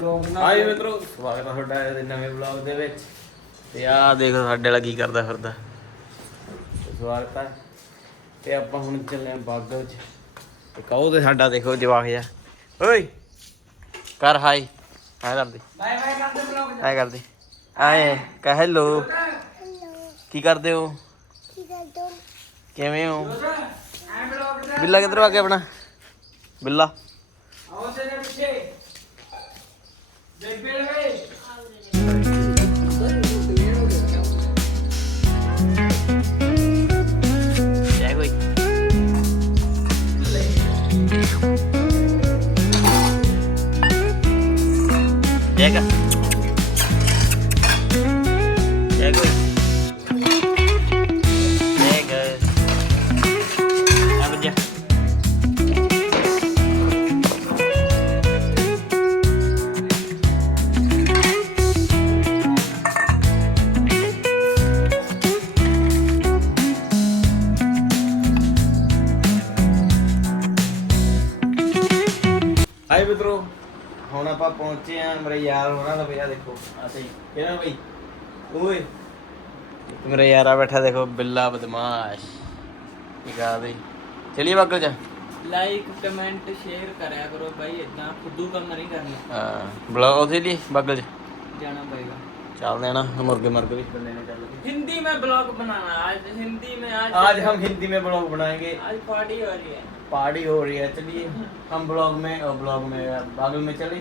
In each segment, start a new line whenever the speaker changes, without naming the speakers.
High ਮਿੱਤਰੋ ਸਵਾਗਤ ਹੈ ਤੁਹਾਡਾ ਇਸ ਨਵੇਂ ਵਲੌਗ ਦੇ ਵਿੱਚ। ਤੇ ਆਹ ਦੇਖੋ ਸਾਡੇ ਵਾਲਾ ਕੀ ਕਰਦਾ ਫਿਰਦਾ। ਤੇ ਸਵਾਗਤ ਹੈ ਤੇ ਆਪਾਂ ਹੁਣ ਚੱਲੇ ਆਂ ਬਾਗਲ ਚ ਤੇ ਕਹੋ ਤੇ ਸਾਡਾ ਦੇਖੋ ਜਵਾਕ ਜਾ ਓਏ ਕਰ ਹਾਈ। ਹਾਈ ਕਰਦੇ।
ਬਾਏ ਬਾਏ ਕਰਦੇ ਬਲੌਗ
ਹਾਈ ਕਰਦੇ। ਆਏ ਕਹ ਹੈਲੋ ਕੀ ਕਰਦੇ ਹੋ? ਕਿਵੇਂ ਹੋ? ਬਿੱਲਾ ਕਿੱਧਰ ਆ ਗਿਆ ਆਪਣਾ? ਬਿੱਲਾ।
ਆਓ ਤੇਰੇ ਪਿੱਛੇ। ਬੇਬੇ ਵੇ
ਮਿੱਤਰੋ ਹੁਣ ਆਪਾਂ ਪਹੁੰਚੇ ਆ ਮੇਰੇ ਯਾਰ ਹੋਣਾ ਦਾ ਭਈਆ ਦੇਖੋ ਆ ਸਹੀ। ਕਿਹੜਾ ਬਈ? ਓਏ ਮੇਰਾ ਯਾਰਾ ਬੈਠਾ ਦੇਖੋ ਬਿੱਲਾ ਬਦਮਾਸ਼। ਕੀ ਬਈ? ਚਲਿਏ ਬਾਗਲ ਚ
ਲਾਈਕ ਕਮੈਂਟ ਸ਼ੇਅਰ ਕਰਿਆ ਕਰੋ ਭਾਈ ਇਦਾਂ ਫੁੱਦੂ ਕੰਮ ਨਹੀਂ ਕਰਨਾ।
ਹਾਂ ਬਲਾ ਉਹਦੇ ਲਈ ਬਾਗਲ ਚ
ਜਾਣਾ ਪਏਗਾ।
ਚੱਲਦੇ ਆ ਨਾ ਮੁਰਗੇ ਮਰਗੇ ਵੀ ਬੰਦੇ ਨੇ ਚੱਲ
हिंदी में ब्लॉग बनाना आज हिंदी में आज
आज हम हिंदी में ब्लॉग बनाएंगे
आज पार्टी हो रही है
पार्टी हो रही है चलिए हम ब्लॉग में और ब्लॉग में बागल में चले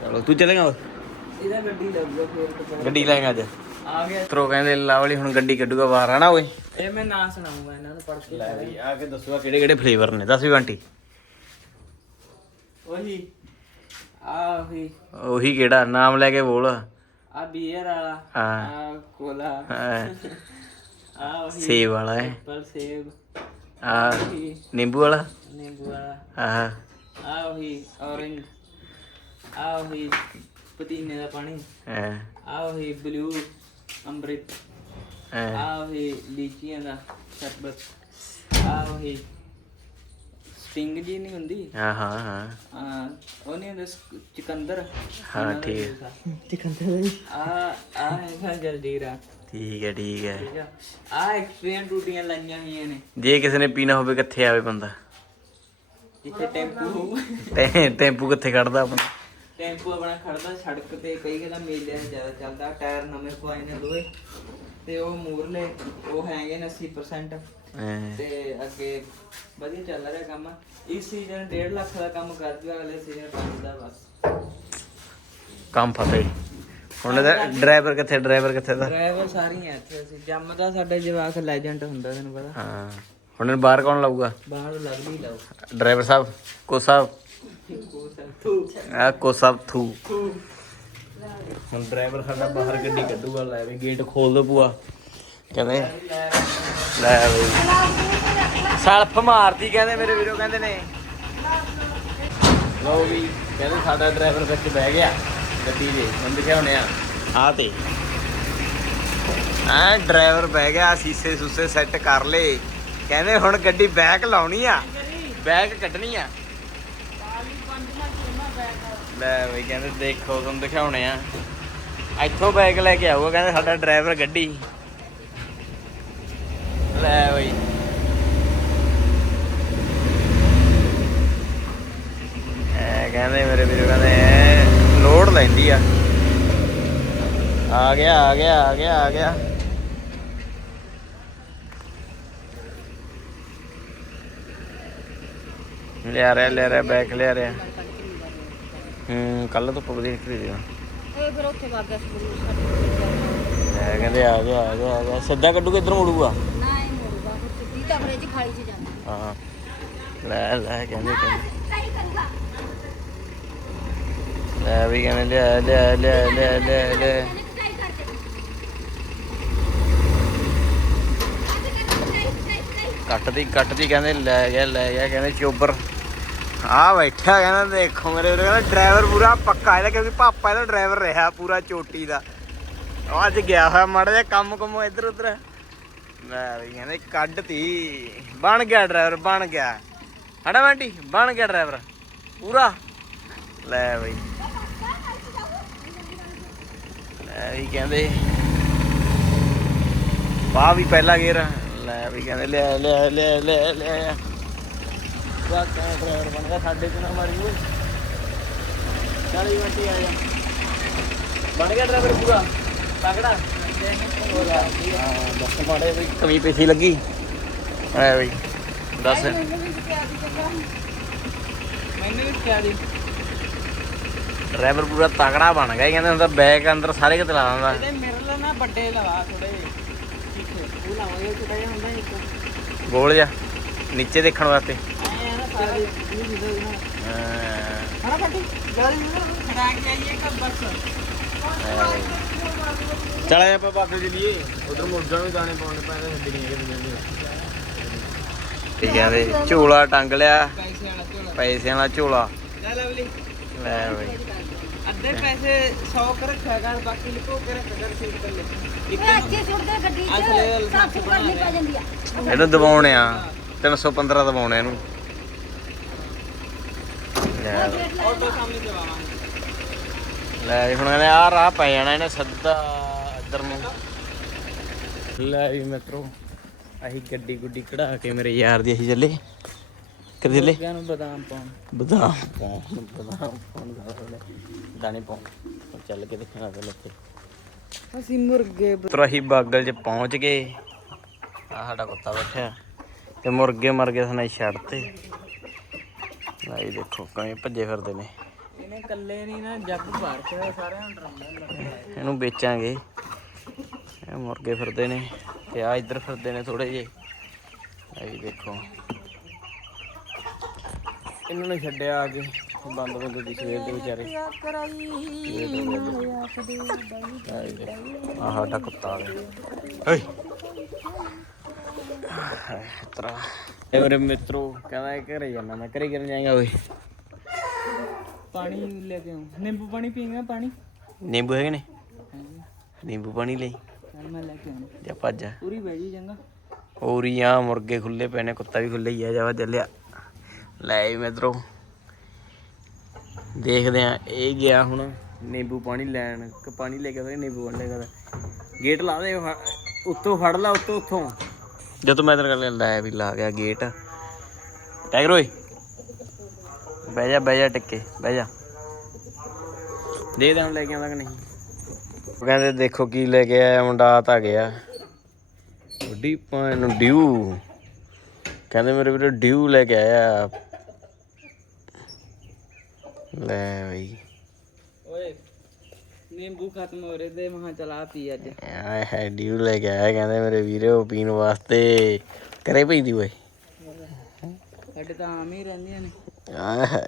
चलो तू चलेगा
इधर गड्डी लग गया फिर तो पता-
ਗੱਡੀ ਲਾਏਗਾ ਅੱਜ
आ गया
ਤਰੋ ਕਹਿੰਦੇ ਲਾਵਲੀ ਹੁਣ ਗੱਡੀ ਕੱਢੂਗਾ ਬਾਹਰ ਆਣਾ ਓਏ
ये मैं ना सुनाऊंगा इन्हों ने पढ़ के
ਲੈ ਬਈ ਆ ਕੇ ਦੱਸੂਗਾ ਕਿਹੜੇ ਕਿਹੜੇ ਫਲੇਵਰ ਨੇ ਦੱਸ ਵੀ ਆਂਟੀ
वही आ वही
ਉਹੀ ਕਿਹੜਾ ਨਾਮ ਲੈ ਕੇ ਬੋਲ
आ
Abiera
la
cola. Sí,
vale. Ah,
nimbula.
Nimbula. Ah. Ahi ah. orange. Ahi putih nila
pani.
Ah. Eh. Ahi blue
amrit.
Ah. Eh. Ahi lichi nila sherbet. Ahi sting ਜੀ ਨਹੀਂ ਹੁੰਦੀ?
ਹਾਂ ਹਾਂ ਹਾਂ।
ਹਾਂ ਉਹ ਨਹੀਂ ਹੁੰਦਾ ਸ- ਚੁਕੰਦਰ?
ਹਾਂ ਠੀਕ। ਹੈ
ਚੁਕੰਦਰ ਆ ਆ ਹੈਗਾ ਜਲਜੀਰਾ।
ਠੀਕ ਹੈ ਠੀਕ ਹੈ।
ਠੀਕ ਆ। ਆ ਐਕਸਪੀਰੀਅੰਸ ਟੂਟੀਆਂ ਲਾਈਆਂ ਹੋਈਆਂ ਨੇ।
ਜੇ ਕਿਸੇ ਨੇ ਪੀਣਾ ਹੋਵੇ ਕਿੱਥੇ ਆਵੇ ਬੰਦਾ?
ਜਿੱਥੇ ਟੈਂਪੂ
ਟੈ- ਟੈਂਪੂ ਕਿੱਥੇ ਕੱਢਦਾ ਆਪਣਾ?
ਟੈਂਪੂ ਆਪਣਾ ਖੜਦਾ ਸੜਕ ਤੇ ਕਈ ਕਦਾ ਮੇਲਿਆਂ 'ਚ ਜ਼ਿਆਦਾ ਚੱਲਦਾ ਟਾਇਰ ਨਵੇਂ ਪਵਾਏ ਨੇ ਦੋਏ ਤੇ ਉਹ ਮੂਰਲੇ ਉਹ ਹੈਗੇ ਨੇ 80%
ਹਾਂ,
ਤੇ ਅੱਗੇ ਵਧੀਆ ਚੱਲ ਰਿਹਾ ਕੰਮ। ਇਸ ਸੀਜ਼ਨ 1.5 ਲੱਖ ਦਾ ਕੰਮ ਕਰ ਦਿਆ ਅਗਲੇ ਸੀਜ਼ਨ 5 ਦਾ ਬਸ।
ਕੰਮ ਫਸੇ ਹੁਣ ਇਹਦਾ ਡਰਾਈਵਰ ਕਿੱਥੇ ਡਰਾਈਵਰ ਕਿੱਥੇ ਦਾ?
ਡਰਾਈਵਰ ਸਾਰੀਆਂ ਇੱਥੇ ਅਸੀਂ। ਜੰਮਦਾ ਸਾਡੇ ਜਵਾਕ ਲੈਜੈਂਡ ਹੁੰਦਾ ਤੈਨੂੰ ਪਤਾ।
ਹਾਂ। ਹੁਣ ਇਹਨੂੰ ਬਾਹਰ ਕੌਣ ਲਾਊਗਾ?
ਬਾਹਰ ਲੱਗਦੀ ਲਾਓ
ਡਰਾਈਵਰ ਸਾਹਿਬ ਕੋ ਸਾਹਿਬ।
ਤੂੰ।
ਆ ਕੋ ਸਾਹਿਬ ਥੂ ਹੁਣ ਡਰਾਈਵਰ ਸਾਡਾ ਬਾਹਰ ਗੱਡੀ ਕੱਢੂਗਾ ਲੈ ਵੀ ਗੇਟ ਖੋਲ ਦੋ ਭੂਆ। ਕਹਿੰਦੇ ਲੈ ਬਈ। ਸਲਫ ਮਾਰਦੀ ਕਹਿੰਦੇ ਮੇਰੇ ਵੀਰੋ, ਕਹਿੰਦੇ ਨੇ। ਲਓ ਵੀ, ਕਹਿੰਦੇ ਸਾਡਾ ਡਰਾਈਵਰ ਵਿੱਚ ਬਹਿ ਗਿਆ। ਗੱਡੀ ਦੇ ਹੁਣ ਦਿਖਾਉਣੇ ਆ? ਆ ਤੇ। ਆ ਡਰਾਈਵਰ ਬਹਿ ਗਿਆ, ਸੀਸੇ ਸੂਸੇ ਸੈੱਟ ਕਰ ਲੇ ਕਹਿੰਦੇ ਹੁਣ ਗੱਡੀ ਬੈਕ ਲਾਉਣੀ ਆ। ਬੈਕ ਕੱਢਣੀ ਆ। ਲੈ ਬਈ, ਕਹਿੰਦੇ ਦੇਖੋ, ਤੁਹਾਨੂੰ ਦਿਖਾਉਣੇ ਆ। ਇੱਥੋਂ ਬੈਗ ਲੈ ਕੇ ਆਊਗਾ, ਕਹਿੰਦੇ ਸਾਡਾ ਡਰਾਈਵਰ ਗੱਡੀ। ਲੈ ਬਈ। ਕਹਿੰਦੇ ਮੇਰੇ ਵੀਰੋ ਕਹਿੰਦੇ ਲੋਡ ਲੈਂਦੀ ਆ। ਆ ਗਿਆ ਆ ਗਿਆ ਆ ਗਿਆ ਆ ਗਿਆ। ਲਿਆ ਰਿਹਾ ਲਿਆ ਰਿਹਾ ਬੈਕ ਲਿਆ ਰਿਹਾ। ਹੂੰ ਕੱਲ ਤੋਂ ਪਬਲਿਕ ਨਿਕਲੀ ਦੀ
ਇਹ ਫਿਰ ਉੱਥੇ ਵਗ ਸਕੂਲ
ਕਹਿੰਦੇ ਆ ਗਿਆ ਆ ਗਿਆ ਸਿੱਧਾ ਕੱਢੂ ਕਿੱਧਰ ਮੁੜੂਗਾ।
ਹੁਣ ਸਿੱਧੀ ਤਾਂ ਫਰੇ ਚ ਖਾਲੀ ਚ ਜਾਂਦਾ।
ਹਾਂ। ਲੈ ਲੈ ਕਹਿੰਦੇ ਕਹਿੰਦੇ। ਲੈ ਵੀ ਕਹਿੰਦੇ ਲਿਆ ਲਿਆ ਲਿਆ ਲਿਆ ਲਿਆ ਲਿਆ ਕੱਟਦੀ ਕੱਟਦੀ ਕਹਿੰਦੇ ਲੈ ਗਿਆ ਲੈ ਗਿਆ ਕਹਿੰਦੇ ਚੋਬਰ। ਆ ਬੈਠਾ ਕਹਿੰਦਾ ਦੇਖੋ ਮੇਰੇ ਵੀਰੇ ਕਹਿੰਦਾ ਡਰਾਈਵਰ ਪੂਰਾ ਪੱਕਾ ਇਹਦਾ ਕਿਉਂਕਿ ਪਾਪਾ ਇਹਦਾ ਡਰਾਈਵਰ ਰਿਹਾ ਪੂਰਾ ਚੋਟੀ ਦਾ। ਅੱਜ ਗਿਆ ਹੋਇਆ ਮਾੜਾ ਜਿਹਾ ਕੰਮ ਕੰਮ ਇੱਧਰ ਉੱਧਰ ਲੈ ਵੀ ਕਹਿੰਦੇ ਕੱਢਤੀ ਬਣ ਗਿਆ ਡਰਾਈਵਰ ਬਣ ਗਿਆ। ਹੜਾ ਬੰਟੀ? ਬਣ ਗਿਆ ਡਰਾਈਵਰ ਪੂਰਾ। ਲੈ ਬਈ। ਲੈ ਵੀ ਕਹਿੰਦੇ। ਪਾ ਵੀ ਪਹਿਲਾ ਗੇਰ ਲੈ ਵੀ ਕਹਿੰਦੇ, ਲੈ ਲੈ ਲੈ ਲੈ ਲੈ। ਵਾਹ ਕਾ ਡਰਾਈਵਰ ਬਣ ਗਿਆ ਸਾਡੇ ਚ ਨਾ ਮਾਰੀ ਓਏ। ਚਾਲੀ ਮਿੰਟ ਆ ਜਾ। ਬਣ ਗਿਆ ਡਰਾਈਵਰ ਪੂਰਾ। ਤਗੜਾ ਦੱਸ ਮਾੜੇ ਵੀ ਕਮੀ ਪੇਸ਼ੀ ਲੱਗੀ। ਐ ਬਈ ਦੱਸ।
ਮੈਨੂੰ ਵੀ ਕਿਹਾ ਦੀ
ਡਰਾਈਵਰ ਪੂਰਾ ਤਗੜਾ ਬਣ ਗਿਆ ਕਹਿੰਦੇ ਹੁੰਦਾ ਬੈਗ ਅੰਦਰ ਸਾਰੇ ਕਿਤੇ ਲਾ ਦਿੰਦਾ।
ਇਹਦੇ ਮਿਰਰ ਨਾ ਵੱਡੇ ਲਵਾ ਥੋੜੇ ਠੀਕ ਉਹ ਲਾਵਾਂਗੇ ਛੋਟਾ ਜਿਹਾ ਹੁੰਦਾ ਇੱਕ।
ਗੋਲ ਜਾ ਨੀਚੇ ਦੇਖਣ ਵਾਸਤੇ।
ਐ ਨਾ ਸਾਰਾ ਇਹ ਵੀ ਦੋ ਨਾ।
ਅਹ
ਹਣਾ ਫੱਟੀ? ਗਾੜੀ ਨੂੰ ਖੜਾ ਕੇ ਆਈਏ ਕਬ ਬਸ।
ਚਲ ਆਪਾਂ ਬਾਬੇ ਦੇ ਲਈ ਉਧਰ ਮੁਰਜਾਂ ਵੀ ਦਾਣੇ ਪਾਉਣੇ ਪੈਣੇ ਹੁੰਦੇ ਨਹੀਂ ਹੈਗੇ ਠੀਕ ਹੈ ਵੇ ਝੋਲਾ ਟੰਗ ਲਿਆ।
ਪੈਸੇ ਵਾਲਾ ਝੋਲਾ।
ਪੈਸਿਆਂ ਵਾਲਾ ਝੋਲਾ
ਲੈ
ਲੈ ਬਈ।
ਅੱਧੇ ਪੈਸੇ 100 ਕਰ ਰੱਖਿਆ ਕਰ ਬਾਕੀ ਲਿਖੋ ਕੇ ਰੱਖ ਕਰ ਸੀਟ ਕਰ ਲੈ। ਇੱਕ
ਇਹ ਅੱਗੇ ਸੁੱਟਦੇ ਗੱਡੀ ਚ
ਸੱਤ
ਸੱਤ ਕਰਨੀ ਪੈ ਜਾਂਦੀ ਆ।
ਇਹਨੂੰ ਦਬਾਉਣੇ ਆ। 315 ਦਬਾਉਣੇ ਇਹਨੂੰ।
ਆਟੋ ਸਾਹਮਣੇ
ਲੈ ਜੀ ਹੁਣ ਕਹਿੰਦੇ ਆ ਰਾਹ ਪੈ ਜਾਣਾ ਇਹਨੇ ਸਿੱਧਾ ਇੱਧਰ ਨੂੰ। ਲੈ ਵੀ ਮਿੱਤਰੋ ਅਸੀਂ ਗੱਡੀ ਗੁੱਡੀ ਕਢਾ ਕੇ ਮੇਰੇ ਯਾਰ ਦੀ ਅਸੀਂ ਚੱਲੇ। ਕਿੱਥੇ ਚੱਲੇ?
ਨੂੰ ਬਦਾਮ ਪਾਉਣ।
ਬਦਾਮ ਪਾਉਣ ਬਦਾਮ ਪਾਉਣ ਦਾਣੇ ਪਾਉਣ। ਚੱਲ ਕੇ ਦੇਖਣਾ ਪਹਿਲਾਂ ਇੱਥੇ
ਅਸੀਂ ਮੁਰਗੇ
ਅਸੀਂ ਬਾਗਲ 'ਚ ਪਹੁੰਚ ਗਏ। ਆ ਸਾਡਾ ਕੁੱਤਾ ਬੈਠਿਆ। ਤੇ ਮੁਰਗੇ ਮਰ ਗਏ ਸਨੇ ਛੱਡਤੇ ਆਈ ਦੇਖੋ ਕਿਵੇਂ ਭੱਜੇ ਫਿਰਦੇ ਨੇ।
ਇਹਨੇ ਕੱਲੇ ਨਹੀਂ ਨਾ ਜੱਗ ਭਰ ਕੇ ਸਾਰਿਆਂ ਨੂੰ ਡਰਾਉਂਦਾ
ਇਹਨੂੰ ਵੇਚਾਂਗੇ। ਇਹ ਮੁਰਗੇ ਫਿਰਦੇ ਨੇ ਤੇ ਆ ਇੱਧਰ ਫਿਰਦੇ ਨੇ ਥੋੜੇ ਜੇ ਇਹ ਦੇਖੋ। ਇਹਨਾਂ ਨੂੰ ਛੱਡਿਆ ਆ ਕੇ। ਬੰਦ ਬੰਦ ਦੀ ਸਵੇਰ ਦੇ ਵਿਚਾਰੇ। ਆ ਸਾਡਾ ਕੁੱਤਾ ਆ ਗਿਆ। ਓਏ! ਤਰਾ ਇਹ ਮੇਰੇ ਮਿੱਤਰੋ, ਕਹਿੰਦਾ ਘਰੇ ਜਾਣਾ। ਮੈਂ ਘਰੇ ਕਿਰਨ ਜਾਏਗਾ ਓਏ?
ਪਾਣੀ ਲੈ ਕੇ ਆਉਂ। ਨਿੰਬੂ ਪਾਣੀ ਪੀਂਗਾ ਪਾਣੀ?
ਨਿੰਬੂ ਹੈਗੇ ਨੇ? ਨਿੰਬੂ ਪਾਣੀ ਲਈ।
ਚੱਲ ਮੈਂ ਲੈ ਕੇ ਆਉਂ।
ਜਾ ਭੱਜ ਜਾ
ਪੂਰੀ ਬਹਿ ਜੀ ਚੰਗਾ।
ਔਰੀਆਂ ਮੁਰਗੇ ਖੁੱਲੇ ਪਏ ਨੇ ਕੁੱਤਾ ਵੀ ਖੁੱਲੇ ਹੀ ਆ ਜਾਵਾ ਚੱਲਿਆ। ਲੈ ਵੀ ਮਿੱਤਰੋ। ਦੇਖਦੇ ਆ ਇਹ ਗਿਆ ਹੁਣ ਨਿੰਬੂ ਪਾਣੀ ਲੈਣ। ਕਿ ਪਾਣੀ ਲੈ ਕੇ ਆਉਂਦਾ ਨਿੰਬੂ ਪਾਣੀ ਲੈ ਕੇ ਆਉਂਦਾ? ਗੇਟ ਲਾ ਦੇ ਫ- ਉੱਤੋਂ ਫੜ ਲਾ ਉੱਤੋਂ ਉੱਥੋਂ ਜਦੋਂ ਮੈਂ ਤੇਰੇ ਗੱਲ ਲੈ ਵੀ ਲਾ ਗਿਆ ਗੇਟ। ਟਾਈਗਰ ਓਏ। ਬਹਿ ਜਾ ਬਹਿ ਜਾ ਟਿੱਕੇ ਬਹਿ ਜਾ। ਦੇ ਦੇ ਹੁਣ ਲੈ ਕੇ ਆਉਂਦਾ ਕਿ ਨਹੀਂ? ਉਹ ਕਹਿੰਦੇ ਦੇਖੋ ਕੀ ਲੈ ਕੇ ਆਇਆ ਮੁੰਡਾ ਆ ਤਾਂ ਗਿਆ। ਵੱਡੀ ਪਾਣ ਨੂੰ ਡਿਊ। ਕਹਿੰਦੇ ਮੇਰੇ ਵੀਰੇ ਡਿਊ ਲੈ ਕੇ ਆਇਆ। ਲੈ ਬਈ।
ਓਏ ਨਿੰਬੂ ਖਤਮ ਹੋ ਰਹੇ ਤੇ ਮਹਾ ਚਲਾ ਪੀ ਅੱਜ।
ਆਏ ਹੈ ਡਿਊ ਲੈ ਕੇ ਆਇਆ ਕਹਿੰਦੇ ਮੇਰੇ ਵੀਰੇ ਉਹ ਪੀਣ ਵਾਸਤੇ। ਕਰੇ ਪਈ ਦੀ ਓਏ।
ਸਾਡੇ ਤਾਂ ਆਮ ਹੀ ਰਹਿੰਦੀਆਂ ਨੇ।
ਆਏ ਹੈ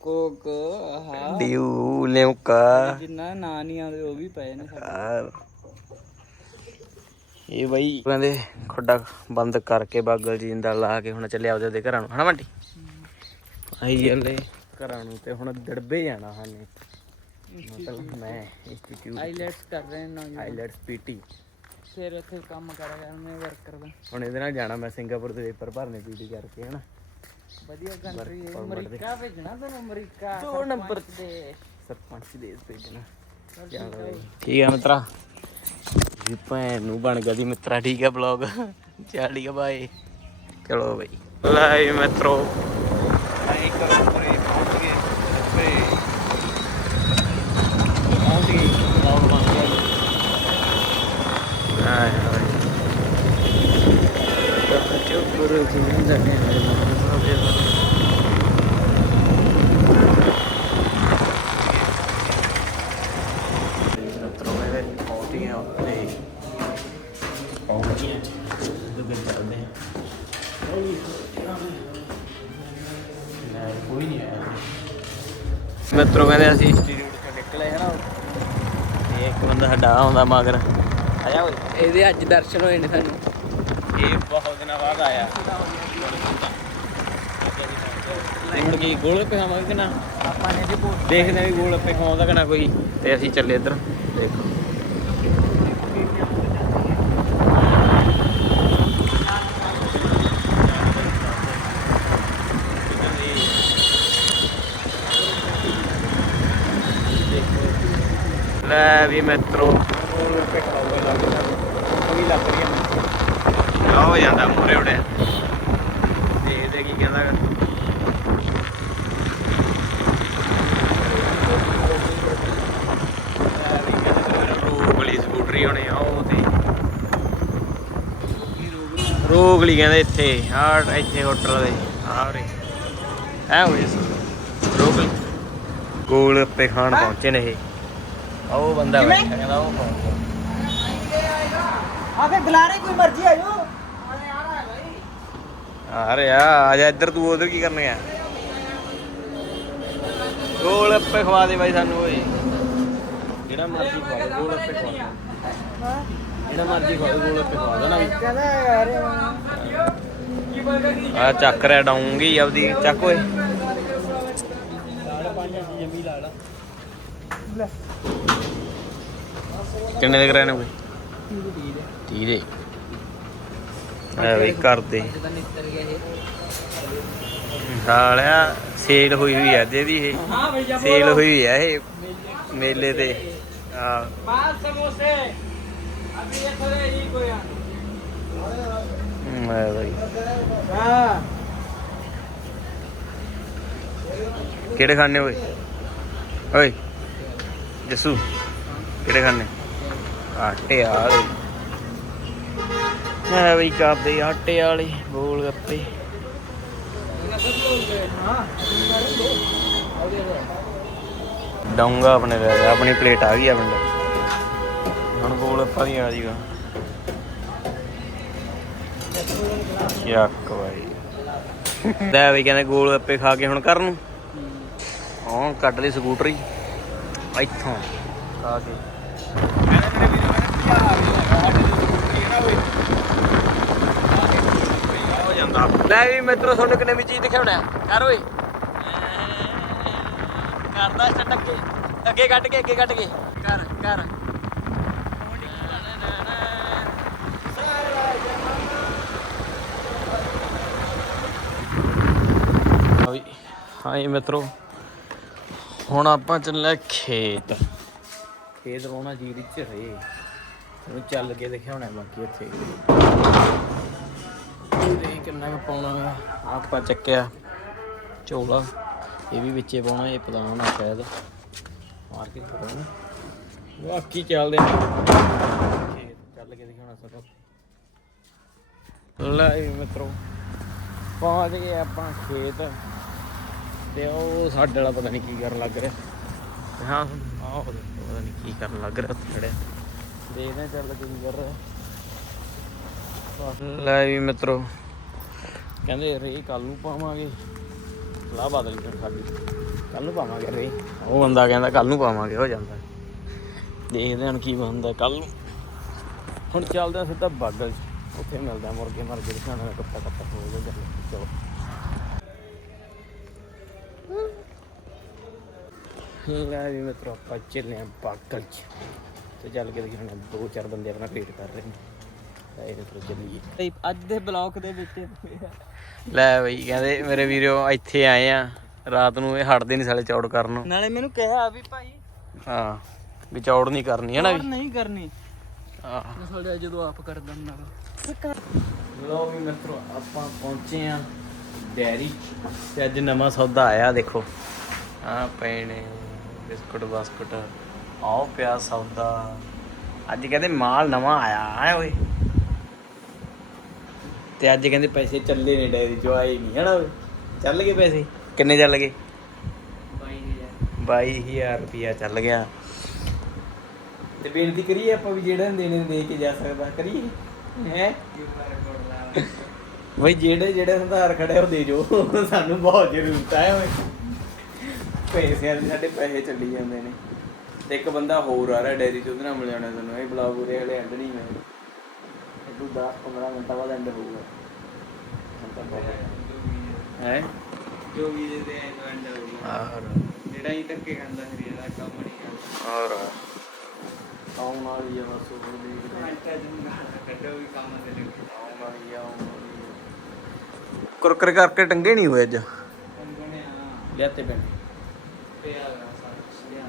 ਕੋਕ ਆਹਾ।
ਡਿਊ ਲਿਮਕਾ।
ਜਿੰਨਾ ਨਾਂ ਨਹੀਂ ਆਉਂਦੇ ਉਹ ਵੀ ਪਏ ਨੇ ਸਾਡੇ।
ਯਾਰ ਇਹ ਬਈ ਕਹਿੰਦੇ ਖੁੱਡਾ ਬੰਦ ਕਰਕੇ ਬਾਗਲ ਜੀ ਦਾ ਲਾ ਕੇ ਹੁਣ ਚੱਲੇ ਆਪਦੇ ਦੇ ਘਰਾਂ ਨੂੰ ਹਨਾ ਮੰਟੀ ਆਈ ਚੱਲੇ ਘਰਾਂ ਨੂੰ ਤੇ ਹੁਣ ਦੜਬੇ ਜਾਣਾ ਹਾਨੇ। ਮਤਲਬ ਮੈਂ ਇੰਸਟੀਚਿਊਟ
ਆਈਲੈਟਸ ਕਰ ਰਹੇ ਨੇ ਨੌਜਵਾਨ
ਆਈਲੈਟਸ ਪੀਟੀ।
ਫਿਰ ਉੱਥੇ ਕੰਮ ਕਰ ਕਰਨੇ ਵਰਕਰ ਦਾ।
ਹੁਣ ਇਹਦੇ ਨਾਲ ਜਾਣਾ ਮੈਂ ਸਿੰਗਾਪੁਰ ਦੇ ਪੇਪਰ ਭਰਨੇ ਪੀਟੀ ਕਰਕੇ ਹਨਾ?
ਵਧੀਆ ਕੰਟਰੀ ਹੈ ਅਮਰੀਕਾ ਭੇਜਣਾ ਤੈਨੂੰ ਅਮਰੀਕਾ
ਦੋ ਨੰਬਰ
ਦੇ।
ਸਰਪੰਚ ਦੇ ਭੇਜਣਾ। ਠੀਕ ਆ। ਮਿੱਤਰਾ? ਜੀ ਭੈਣ ਨੂੰ ਬਣ ਗਿਆ ਦੀ ਮਿੱਤਰਾ ਠੀਕ ਆ ਬਲੌਗ ਚੱਲ ਠੀਕ ਆ ਬਾਏ। ਚਲੋ ਬਈ। ਲੈ ਮਿੱਤਰੋ। ਆਈ ਕਰੋ ਪਰੇ ਪਹੁੰਚ ਗਏ। ਪਰੇ। ਪਹੁੰਚ ਗਏ। ਬਲੌਗ ਬਣ ਗਿਆ ਆਏ ਹਾਏ। ਚੁੱਪ ਕਰੋ ਜੀ ਨਹੀਂ ਜਾਣੇ ਚੱਲਦੇ ਆ ਆਇਆ ਮਿੱਤਰੋ ਕਹਿੰਦੇ ਅਸੀਂ ਇੰਸਟੀਚਿਊਟ ਤੋਂ ਨਿਕਲੇ ਹੈ ਨਾ ਤੇ ਇੱਕ ਬੰਦਾ ਸਾਡਾ ਆਉਂਦਾ ਮਗਰ। ਆਇਆ
ਇਹਦੇ ਅੱਜ ਦਰਸ਼ਨ ਹੋਏ ਨੇ ਸਾਨੂੰ।
ਇਹ ਬਹੁਤ ਦਿਨਾਂ ਬਾਅਦ ਆਇਆ। ਹੁਣ ਕੀ ਗੋਲ ਪੇ ਖਾਵਾਂਗੇ ਕਿ ਨਾ?
ਆਪਾਂ ਨੇ ਜੀ
ਦੇਖਦੇ ਆ ਵੀ ਗੋਲ ਪੇ ਖਵਾਉਂਦਾ ਕਿ ਨਾ ਕੋਈ ਤੇ ਅਸੀਂ ਚੱਲੇ ਇੱਧਰ। ਦੇਖੋ। ਲੈ ਵੀ ਮਿੱਤਰੋ ਰੁਪਏ ਖੜਾਉਂਦੇ ਲੱਗ ਉਹ ਵੀ ਲੱਗ ਰਹੀ ਹੈ ਆ ਹੋ ਜਾਂਦਾ ਮੂਰੇ ਉੜਿਆ ਦੇਖਦੇ ਕੀ ਕਹਿੰਦਾ ਗਾ। ਲੈ ਵੀ ਕਹਿੰਦੇ ਮੇਰਾ ਰੋਗ ਵਾਲੀ ਸਕੂਟਰੀ ਹੋਣੀ ਆ ਉਹ ਤੇ ਰੋਗਲੀ ਕਹਿੰਦੇ ਇੱਥੇ ਆ ਇੱਥੇ ਹੋਟਲ ਦੇ ਆ ਰੇ ਐ ਹੋਏ ਰੋਗਲੀ ਗੋਲ ਗੱਪੇ ਖਾਣ ਪਹੁੰਚੇ ਨੇ ਇਹ। ਆਹ ਉਹ ਬੰਦਾ ਬੈਠਾ ਕਹਿੰਦਾ ਉਹ ਪਹੁੰਚਿਆ
ਆਵੇ ਬੁਲਾਰੇ ਕੋਈ ਮਰਜ਼ੀ ਆ ਜਾਓ।
ਅਰੇ ਆ ਆ ਜਾ ਇੱਧਰ ਤੂੰ ਉਧਰ ਕੀ ਕਰਨ ਗਿਆ ਗੋਲ ਗੱਪੇ ਖਵਾ ਦੇ ਬਾਈ ਸਾਨੂੰ ਓਏ। ਜਿਹੜਾ ਮਰਜ਼ੀ ਖਵਾ ਦੇ ਗੋਲ ਗੱਪੇ ਖਵਾ ਦੇ। ਆ ਚੱਕ ਰਿਆ ਡਾਉਂਗੀ ਆਪਦੀ ਚੱਕ ਓਏ। ਕਿੰਨੇ ਦੇ ਕਰਾਣੇ ਹੋਏ 30 ਦੇ। ਆ ਵੀ ਕਰਦੇ ਹਾਲਿਆ ਸੇਲ ਹੋਈ ਹੋਈ ਆ ਜਿਹਦੀ ਇਹ। ਸੇਲ ਹੋਈ ਹੋਈ ਆ ਇਹ ਮੇਲੇ ਤੇ। ਆ। ਮੈਂ ਬਈ। ਕਿਹੜੇ ਖਾਣੇ ਓਏ? ਓਏ, ਜਸੂ, ਕਿਹੜੇ ਖਾਣੇ? ਆਟੇ ਵਾਲੇ। ਮੈਂ ਬਈ ਕਰਦੇ ਆਟੇ ਵਾਲੇ, ਗੋਲ ਗੱਪੇ। ਡਾਉਂਗਾ ਆਪਣੇ ਲੈ ਆਪਣੀ ਪਲੇਟ ਆ ਗਈ ਆਪਣੇ। ਹੁਣ ਗੋਲ ਗੱਪਾ ਦੀ ਆ ਜੀਗਾ ਯਾਕ ਬਾਈ। ਲੈ ਵੀ ਕਹਿੰਦੇ ਗੋਲ ਗੱਪੇ ਖਾ ਕੇ ਹੁਣ ਕਰ ਨੂੰ ਕੱਢ ਲਈ ਸਕੂਟਰੀ। ਇੱਥੋਂ। ਖਾ ਕੇ। ਲੈ ਵੀ ਮਿੱਤਰੋ, ਤੁਹਾਨੂੰ ਕਿੰਨੇ ਵੀ ਚੀਜ਼ ਦਿਖਾਉਣਾ ਕਰ ਓਏ। ਕਰਦਾ ਸਟੱਟ ਅੱਗੇ। ਅੱਗੇ ਕੱਢ ਕੇ, ਅੱਗੇ ਕੱਢ ਕੇ। ਕਰ ਕਰ ਹਾਂ ਵੀ ਹਾਂ ਮਿੱਤਰੋ। ਹੁਣ ਆਪਾਂ ਚੱਲੇ ਖੇਤ। ਖੇਤ ਰੋਣਾ ਜੀਰੀ ਚ ਰੇ ਉਹ ਚੱਲ ਕੇ ਦਿਖਾਉਣਾ ਬਾਕੀ ਇੱਥੇ। ਇਹ ਕਿੰਨਾ ਕੁ ਪਾਉਣਾ ਆ ਆਪਾਂ ਚੱਕਿਆ ਝੋਲਾ ਇਹ ਵੀ ਵਿੱਚੇ ਪਾਉਣਾ, ਇਹ ਪਦਾਨ ਆ ਸ਼ਾਇਦ। ਮਾਰ ਕੇ ਪਾਉਣਾ ਬਾਕੀ ਚੱਲਦੇ ਨੇ ਖੇਤ ਚੱਲ ਕੇ ਦਿਖਾਉਣਾ ਸਭ ਲੈ ਮਿੱਤਰੋ, ਪਹੁੰਚ ਗਏ ਆਪਾਂ ਖੇਤ। ਤੇ ਉਹ ਸਾਡੇ ਵਾਲਾ ਪਤਾ ਨਹੀਂ ਕੀ ਕਰਨ ਲੱਗ ਰਿਹਾ। ਹਾਂ ਆਹ ਪਤਾ ਨਹੀਂ ਕੀ ਕਰਨ ਲੱਗ ਰਿਹਾ ਖੜਿਆ। ਦੇਖਦੇ ਚੱਲ ਕੀ ਕਰ ਰਿਹਾ। ਲੈ ਵੀ ਮਿੱਤਰੋ। ਕਹਿੰਦੇ ਰੇ ਕੱਲ ਨੂੰ ਪਾਵਾਂਗੇ। ਸਲਾਹ ਬਦਲ ਗਈ ਸਾਡੀ ਕੱਲ ਨੂੰ ਪਾਵਾਂਗੇ ਰੇ ਉਹ ਬੰਦਾ ਕਹਿੰਦਾ ਕੱਲ ਨੂੰ ਪਾਵਾਂਗੇ ਹੋ ਜਾਂਦਾ। ਦੇਖਦੇ ਹਾਂ ਕੀ ਬਣਦਾ ਕੱਲ ਨੂੰ। ਹੁਣ ਚੱਲਦੇ ਹਾਂ ਸਿੱਧਾ ਬਾਗਲ। ਉੱਥੇ ਮਿਲਦਾ ਮੁਰਗੇ ਮਰਗੇ ਦਿਖਾਣਾ ਕੱਪਾ ਕੱਪਾ ਹੋ ਜਾਂਦਾ ਚਲੋ। ਲੈ ਵੀ ਮਿੱਤਰੋ ਆਪਾਂ ਚੱਲੇ ਆਂ ਬਾਗਲ 'ਚ। ਤੇ ਚੱਲ ਕੇ ਦਿਖਾਣਾ ਦੋ ਚਾਰ ਬੰਦੇ ਆਪਣਾ ਵੇਟ ਕਰ ਰਹੇ ਨੇ। ਤਾਂ ਇਹ ਮਿੱਤਰੋ ਚੱਲੀਏ।
ਅੱਜ ਦੇ ਬਲੌਕ ਦੇ ਵਿੱਚ
ਲੈ ਬਈ ਕਹਿੰਦੇ ਮੇਰੇ ਵੀਰੋ ਇੱਥੇ ਆਏ ਆ। ਰਾਤ ਨੂੰ ਇਹ ਹਟਦੇ ਨਹੀਂ ਸਾਲੇ ਚੌੜ ਕਰਨ ਨੂੰ।
ਨਾਲੇ ਮੈਨੂੰ ਕਿਹਾ ਵੀ ਭਾਈ
ਹਾਂ ਵੀ ਚੌੜ ਨਹੀਂ ਕਰਨੀ ਹੈ ਨਾ ਵੀ?
ਨਹੀਂ ਕਰਨੀ।
ਹਾਂ
ਸਾਡਾ ਜਦੋਂ ਆਪ ਕਰ ਦਿੰਦਾ
ਲੋ ਵੀ ਮਿੱਤਰੋ ਆਪਾਂ ਪਹੁੰਚੇ ਆ ਡੈਰੀ। ਤੇ ਅੱਜ ਨਵਾਂ ਸੌਦਾ ਆਇਆ ਦੇਖੋ। ਆ ਪਏ ਨੇ। ਬਿਸਕੁਟ, ਬਾਸਕੁਟ ਆਓ ਪਿਆ ਸੌਦਾ ਅੱਜ ਕਹਿੰਦੇ ਮਾਲ ਨਵਾਂ ਆਇਆ ਹੈ ਓਏ। ਤੇ ਅੱਜ ਕਹਿੰਦੇ ਪੈਸੇ ਚੱਲੇ ਨੇ ਡੈਰੀ ਚੋਂ, ਆਏ ਨਹੀਂ ਹਨਾ ਓਏ। ਚੱਲ ਗਏ ਪੈਸੇ। ਕਿੰਨੇ ਚੱਲ ਗਏ? 22000 ਰੁਪਿਆ ਚੱਲ ਗਿਆ। ਤੇ ਬੇਨਤੀ ਕਰੀਏ ਆਪਾਂ ਵੀ ਜਿਹੜਾ ਦੇਣੇ ਦੇ ਕੇ ਜਾ ਸਕਦਾ, ਕਰੀਏ। ਹੈ? ਬਈ ਜਿਹੜੇ ਜਿਹੜੇ ਸੰਧਾਰ ਖੜੇ ਉਹ ਦੇ ਜੋ। ਸਾਨੂੰ ਬਹੁਤ ਜ਼ਰੂਰਤ ਹੈ ਓਏ। ਪੈਸਿਆਂ ਦੇ ਸਾਡੇ ਪੈਸੇ ਚੱਲੀ ਜਾਂਦੇ ਨੇ। ਤੇ ਇੱਕ ਬੰਦਾ ਹੋਰ ਆ ਰਿਹਾ ਡੈਰੀ ਚ ਉਹਦੇ ਨਾਲ ਮਿਲ ਜਾਣਾ ਤੁਹਾਨੂੰ ਇਹ ਬਲੌਗ ਉਰੇ ਹਲੇ ਐਂਡ ਨਹੀਂ ਮੈਂ ਇਹ ਤੂੰ 10 15 ਮਿੰਟਾਂ ਬਾਅਦ ਐਂਡ ਹੋਊਗਾ। ਹੈ।
ਜੋ ਵੀ ਦੇ ਦੇ ਐਂਡ ਹੋਊਗਾ।
ਔਰ
ਜਿਹੜਾ ਹੀ ਧੱਕੇ ਖਾਂਦਾ ਫਿਰ ਇਹਦਾ ਕੰਮ ਨਹੀਂ ਕਰਦਾ
ਔਰ ਆਉਣ ਵਾਲੀ ਆ ਬਸ ਉਹ ਦੇਖਦੇ।
ਘੰਟਾ ਜੰਗਾ ਕੱਢੋ ਵੀ ਕੰਮ ਤੇ ਲੱਗੇ
ਆਉਣ ਵਾਲੀ ਆ ਆਉਣ ਵਾਲੀ। ਕੁਰਕਰ ਕਰਕੇ ਟੰਗੇ ਨਹੀਂ ਹੋਏ ਅੱਜ? ਲਿਆਤੇ ਪੈਣ
ਪਿਆ ਗਾ ਸਾਰਾ ਕੁਛ ਲਿਆ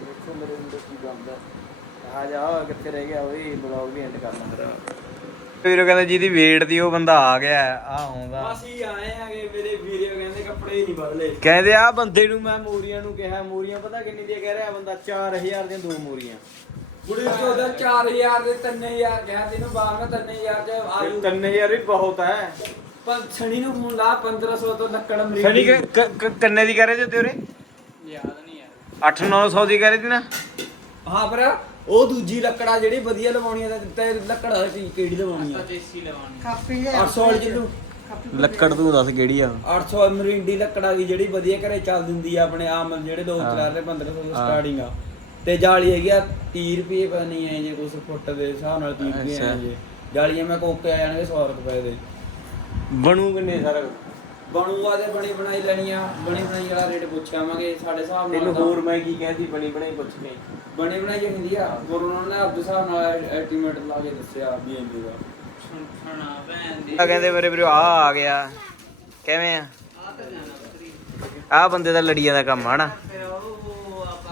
ਦੱਸੋ ਮੇਰੇ ਅੰਦਰ ਕੀ ਬਣਦਾ। ਆ ਜਾ ਕਿੱਥੇ ਰਹਿ ਗਿਆ? ਓਏ ਬਲੌਗ ਵੀ ਐਂਡ ਕਰਨਾ ਫਿਰ ਵੀਰੋ ਕਹਿੰਦਾ ਜਿਹਦੀ ਵੇਟ ਦੀ ਉਹ ਬੰਦਾ ਆ ਗਿਆ ਆ ਆਉਂਦਾ।
ਅਸੀਂ ਆਏ ਆਗੇ ਮੇਰੇ ਵੀਰੇ ਕਹਿੰਦੇ ਕੱਪੜੇ ਹੀ ਨਹੀਂ ਬਦਲੇ।
ਕਹਿੰਦੇ ਆ ਬੰਦੇ ਨੂੰ ਮੈਂ ਮੋਰੀਆਂ ਨੂੰ ਕਿਹਾ ਮੋਰੀਆਂ ਪਤਾ ਕਿੰਨੀ ਦੀਆਂ ਕਹਿ ਰਿਹਾ ਬੰਦਾ 4000 ਦੀਆਂ ਦੋ ਮੋਰੀਆਂ।
ਬੁੜੇ ਚੋਦਾ 4000 ਦੇ 3000 ਕਿਹਾ ਤੈਨੂੰ ਬਾਹਰ ਮੈਂ 3000 ਚ ਆਯੂ
3000 ਵੀ ਬਹੁਤ ਹੈ।
ਪਰ ਛਣੀ ਨੂੰ ਫੋਨ ਲਾ 1500 ਤੋਂ ਲੱਕੜ ਮਰੀ
ਸਣੀ ਕੰਨੇ ਦੀ ਕਹਿ ਰਹੇ ਤੇ ਤੇਰੇ
ਯਾਦ ਨਹੀਂ ਯਾਰ।
8-900 ਦੀ ਕਹਿ ਰਹੇ ਸੀ ਨਾ?
ਹਾਂ ਪਰ ਉਹ ਦੂਜੀ ਲੱਕੜਾ ਜਿਹੜੀ ਵਧੀਆ ਲਵਾਉਣੀ ਆ ਤੇ ਲੱਕੜ ਸੀ ਕਿਹੜੀ ਲਵਾਉਣੀ ਆ? ਦੇਸੀ ਲਵਾਉਣੀ 800 ਵਾਲੀ ਜਿੱਦੂ
ਲੱਕੜ ਤੂੰ ਦੱਸ ਕਿਹੜੀ ਆ?
800 ਮਰਿੰਡੀ ਲੱਕੜਾ ਦੀ ਜਿਹੜੀ ਵਧੀਆ ਘਰੇ ਚੱਲ ਦਿੰਦੀ ਆ ਆਪਣੇ ਆਮ ਜਿਹੜੇ ਲੋਕ ਚਲਾ ਰਹੇ 1500 ਤੋਂ ਸਟਾਰਟਿੰਗ ਆ। ਤੇ ਜਾਲੀ ਹੈਗੀ ਆ 30 ਰੁਪਏ ਪਤਾ ਨਹੀਂ ਐ ਜੇ ਕੁਛ ਫੁੱਟ ਦੇ ਹਿਸਾਬ ਨਾਲ 30 ਰੁਪਏ
ਅੱਛਾ।
ਐ ਜੇ। ਜਾਲੀਆਂ ਮੈਂ ਕੋਕੇ ਆ ਜਾਣਗੇ 100 ਰੁਪਏ ਦੇ।
ਬਣੂ ਕਿੰਨੇ ਸਾਰਾ
ਬਣੂਆ ਤੇ ਬਣੀ ਬਣਾਈ ਲੈਣੀ ਆ ਬਣੀ ਬਣਾਈ ਵਾਲਾ ਰੇਟ ਪੁੱਛਾਵਾਂਗੇ ਸਾਡੇ ਹਿਸਾਬ ਨਾਲ
ਤੈਨੂੰ
ਤਾਂ।
ਹੋਰ ਮੈਂ ਕੀ ਕਹਿਦੀ ਬਣੀ ਬਣਾਈ ਪੁੱਛ ਕੇ।
ਬਣੀ ਬਣਾਈ ਹੁੰਦੀ ਆ। ਗੁਰੂ ਉਹਨਾਂ ਨੇ ਆਪਦੇ ਹਿਸਾਬ ਨਾਲ ਐਸਟੀਮੇਟ ਲਾ ਕੇ ਦੱਸਿਆ ਵੀ ਇੰਨੇ ਦਾ।
ਆ ਕਹਿੰਦੇ ਮੇਰੇ ਵੀਰੋ ਆ ਆ ਗਿਆ। ਕਿਵੇਂ ਆ? ਆ ਬੰਦੇ ਦਾ ਲੜੀਆਂ ਦਾ ਕੰਮ ਆ ਨਾ।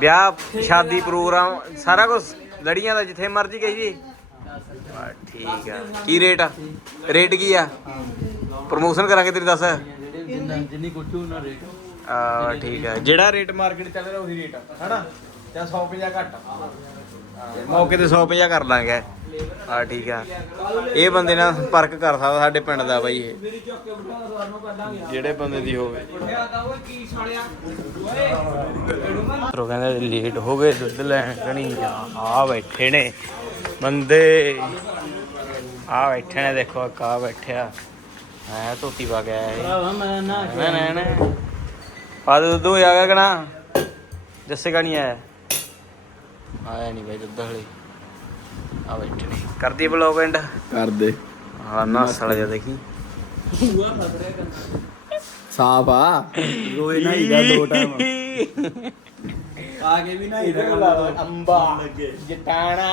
ਵਿਆਹ ਸ਼ਾਦੀ ਪ੍ਰੋਗਰਾਮ ਸਾਰਾ ਕੁਝ ਲੜੀਆਂ ਦਾ ਜਿੱਥੇ ਮਰਜ਼ੀ ਕਹੀ ਜੀ ਠੀਕ ਆ। ਕੀ ਰੇਟ ਆ? ਰੇਟ ਕੀ ਆ? ਪ੍ਰਮੋਸ਼ਨ ਕਰਾਂਗੇ ਤੇਰੀ ਦੱਸ।
ਜਿੰਨੀ ਕੁੱਟੂ ਉਹਨਾਂ ਰੇਟ
ਆ ਠੀਕ ਆ। ਜਿਹੜਾ ਰੇਟ ਮਾਰਕੀਟ ਚੱਲ ਰਿਹਾ ਉਹੀ ਰੇਟ ਆ। ਹਨਾ? ਜਾਂ 150 ਘੱਟ। ਮੌਕੇ ਤੇ 150 ਕਰ ਲਾਂਗੇ। ਆ ਠੀਕ ਆ। ਇਹ ਬੰਦੇ ਨਾਲ ਸੰਪਰਕ ਕਰ ਸਕਦਾ ਸਾਡੇ ਪਿੰਡ ਦਾ ਬਾਈ ਇਹ। ਜਿਹੜੇ ਬੰਦੇ ਦੀ ਹੋਵੇ। ਰੋ ਕਹਿੰਦੇ ਲੇਟ ਹੋ ਗਏ ਦੁੱਧ ਲੈਣ ਕਣੀ ਆ ਬੈਠੇ ਨੇ। ਬੰਦੇ ਆ ਬੈਠੇ ਨੇ ਦੇਖੋ ਇੱਕ ਆ ਬੈਠਿਆ ਐ ਧੋਤੀ ਪਾ
ਮੈਂ ਨਾ
ਇਹ ਨਾ ਨਾ ਨਾ ਪਾ ਦੇ ਦੁੱਧ ਹੋਇਆ ਗਿਆ ਕਣਾ? ਜੱਸੇ ਕਾ ਨਹੀਂ ਆਇਆ? ਆਇਆ ਨਹੀਂ ਬਾਈ ਦੁੱਧ ਹਲੇ ਆ ਬੈਠੇ ਨੇ। ਕਰਦੀ ਬਲੌਗ ਐਂਡ
ਕਰ ਦੇ।
ਹਾਂ ਨਾ ਸਾਲਾ ਜਿਹਾ ਦੇਖੀ।
ਬੂਆ ਫਸ ਰਿਹਾ ਕੰਨਾ। ਸਾਫ਼ ਆ। ਰੋਏ ਨਹੀਂ ਦਾ ਦੋ ਟਾਈਮ ਆ ਕੇ ਵੀ ਨਹੀਂ ਦਾ।
ਅੰਬਾ। ਜਟਾਣਾ।